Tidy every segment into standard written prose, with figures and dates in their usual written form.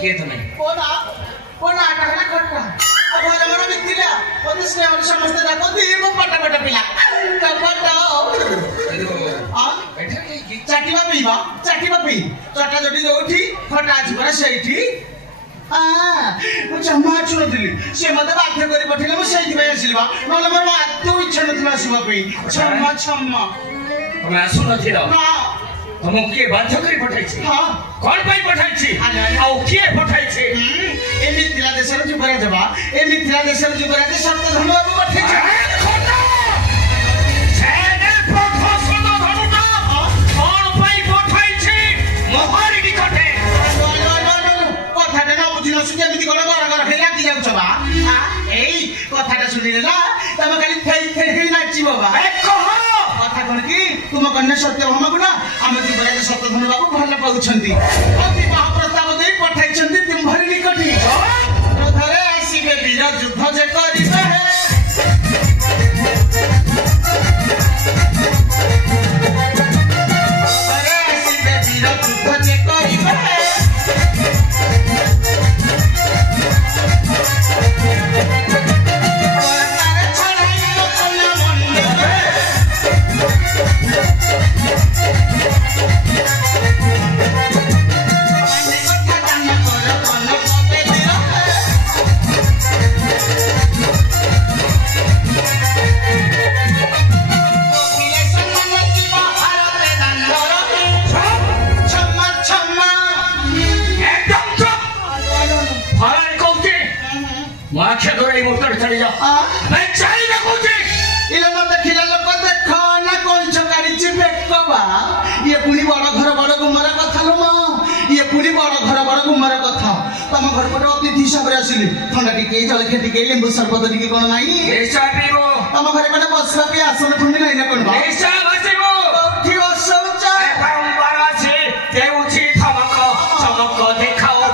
के तुम्हें कोना आटा खट्टा अब हमारा मिथिला ओते स्नेह समस्त देखो दी मो पटा पटा पिला टपटा चाटिबा पीवा चटा जोडी जोठी खटा आज पर सेठी जमा चुनथिली से मते बाध्य करी पठिले मो सेठी भाई आसीबा नले मोर आतो इच्छा नथिला आसीबा पई छम्मा तुम्हें आसु नथिला ना तुम के बाध्य करी पठाइछि हां कोन पई पठाइछि आउ के पठाइछि ए मिथिला देशर जुबराज बा ए मिथिला देशर जुबराज सत्य धनबाबू पठाइछि खोटा छेने प्रफेसर धनुटा कोन पई पठाइछि मोहरी निकटे कथाटा ना बुझिलो सुजेमिति कोन घर हेला कि जाउछ बा एई कथाटा सुनिलेला तमे खाली थै नाचि बाबा ए कह कथा कोन कि तुम कन्या सत्यभामा गुना हम जुबराज सत्य धनबाबू भल पाउछंती अति महाप्रताप देई पठाइछंती तुम्हारी निकटी घरे आसीबे वीर युद्ध जे करिबे घरे आसीबे वीर युद्ध जे करिबे माखे दोरे मोटर चढ़ जा मैं चाहि न कोचे इला न देखिला लोक देखो ना कोन छकाड़ी चिपे कबा ये पुनी बड़ गुमरा कथा लो मा ये पुनी बड़ गुमरा कथा तम घर पर अतिथि हिसाब रे आसिली ठंडा टिके जलखे टिके लेंबू सरबत टिके कोन नाही ऐसा पीबो तम घर पर बसवा पे आसन ठंडी नाही ना कोन बा ऐसा बसबो उठी बसौचा परंपरा छे ते उठी चमक देखाओ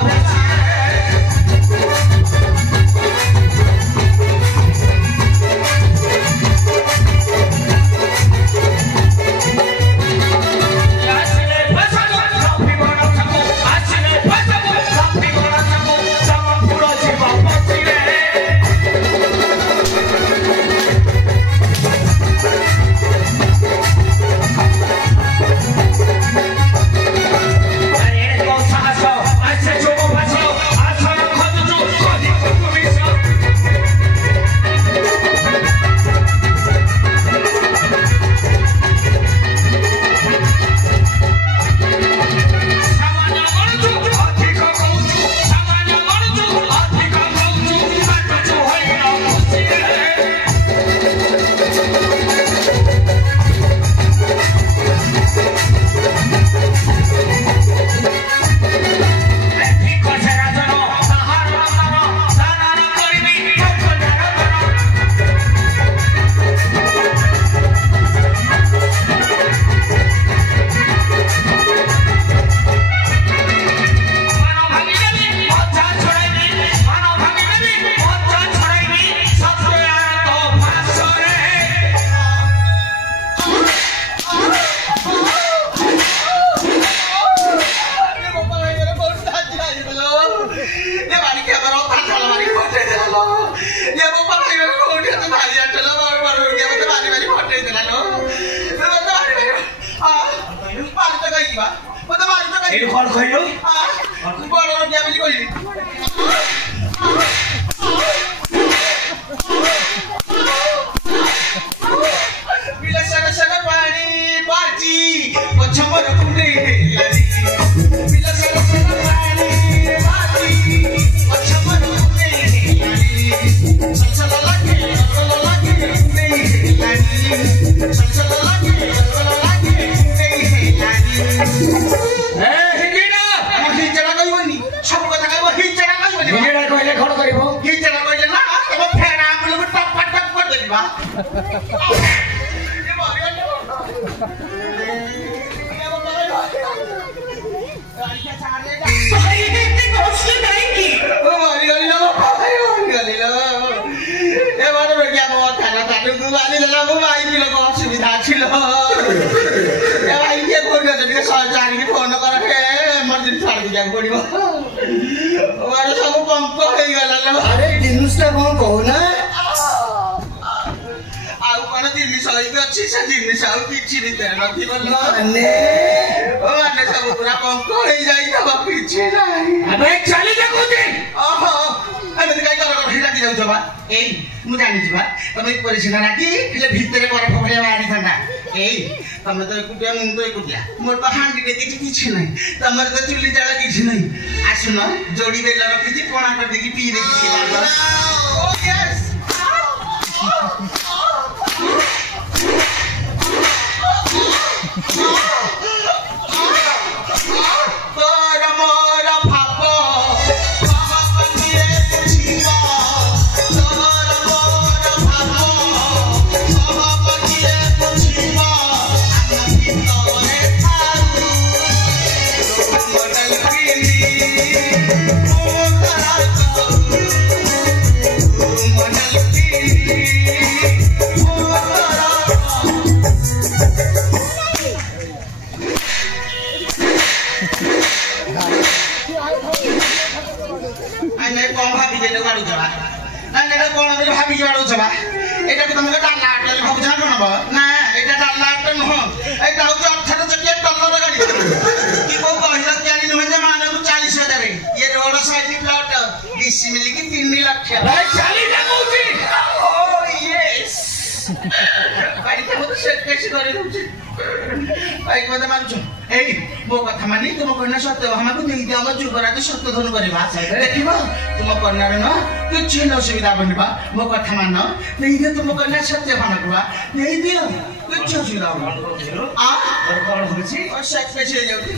ଟିକେ 104 କି ଫୋନ କର ହେ ଏମର୍ଜେନ୍ସି ଛାଡି ଯିବାକୁ ପଡିବ ମୋର ସବୁ ପଙ୍କ ହେଇଗଲା ଲୋ ଆରେ ଜିନିଷଟା କଣ କହୁନା ଆଉ କଣ ଜିନିଷ ହେଇକି ଅଛି ସେ ଜିନିଷ ଆଉ କିଛି ଭିତରେ ନଥିବ ମାନେ ମାନେ ସବୁ ପୁରା ପଙ୍କ ହେଇଯାଇଥିବ କିଛି ନାହିଁ अबे चली जा कूदे ଓହୋ ଏମିତି କାଇଁ କର ଡାକି ଯାଉଛ ବା ଏଇ ମୁଁ ଜାଣିଛି ବା ତମେ ପରିସିନା ଡାକି ହେଲେ ଭିତରେ ବରଫ ଭଳିଆ ବାହାରିଥାନ୍ତା ଏଇ ତମେ ତ ଏକୁଟିଆ ମୁଁ ତ ଏକୁଟିଆ ମୋର ତ ହାଣ୍ଡିରେ କିଛି ନାହିଁ ତମର ତ ଚୁଲି ଜାଳ କିଛି ନାହିଁ ଆସୁନ ଯୋଡି ବେଲ ରଖିଛି ପଣା କରିଦେଇକି ପିଇ ଦେଇକି ମୋ କଥା ମାନି ତୁମ କନ୍ୟା ସତ୍ୟଭାମାକୁ ନେଇକି ଆମ ଯୁବରାଜ ସତ୍ୟଧନ କରିବା ଦେଖିବ ତୁମ କନ୍ୟାର ନା କିଛି ଅସୁବିଧା ହବନି ବା ମୋ କଥା ମାନ ନେଇଦିଅ ତୁମ କନ୍ୟା ସତ୍ୟଭାମାକୁ ବା ନେଇଦିଅ କିଛି ଅସୁବିଧା ହବନି କଣ ହଉଛି ହେଇଯାଉଛି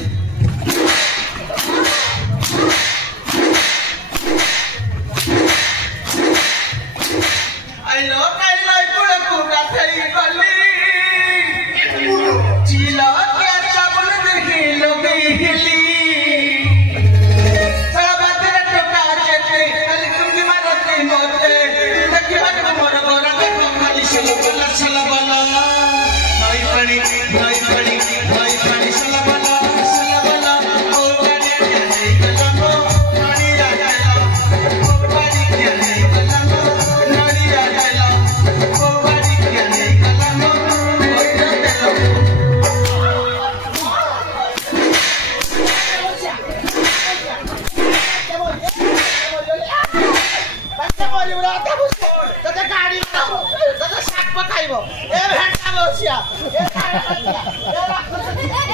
ए भेंटा बसिया ए